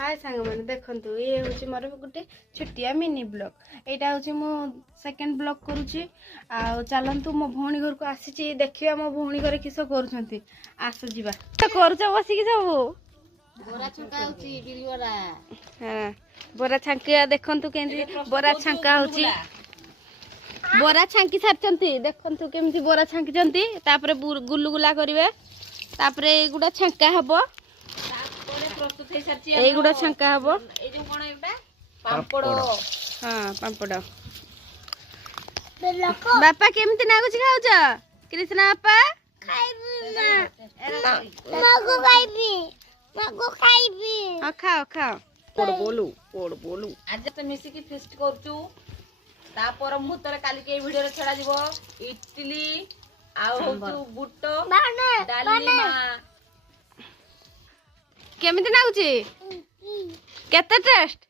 हाय सांग मैंने देखंतु ये होची मोर गोटे छुट्टिया मिनी ब्लॉग एटा होची मो सेकंड ब्लॉग करूची आ चलंतु मो भौणी घर को आसीची देखिया मो भौणी घर किस करूछंती आसु जीवा तो करूछ बसी कि सब बोरा छंका होची बिरी बोरा हां बोरा छांकिया देखंतु केंदी बोरा छांका होची बोरा छांकी सारचंती देखंतु केमती बोरा छांकीचंती तापरे गुलुगुला करिवे तापरे एगुडा छांका हबो प्रस्तुत हे सरची एगुडा छांका हबो ए जो कोन एटा पापड़ हां पापड़ बापा केमती नागुची खाउछ कृष्णा बापा खाइबी हां खाओ खाओ पोड़ बोलू आज तो मिसी की फेस्ट करचू ता पर मुहूर्त काली के वीडियो रे छडा दिबो इडली आ होचू बुट डालमा केमती नागुची केते टेस्ट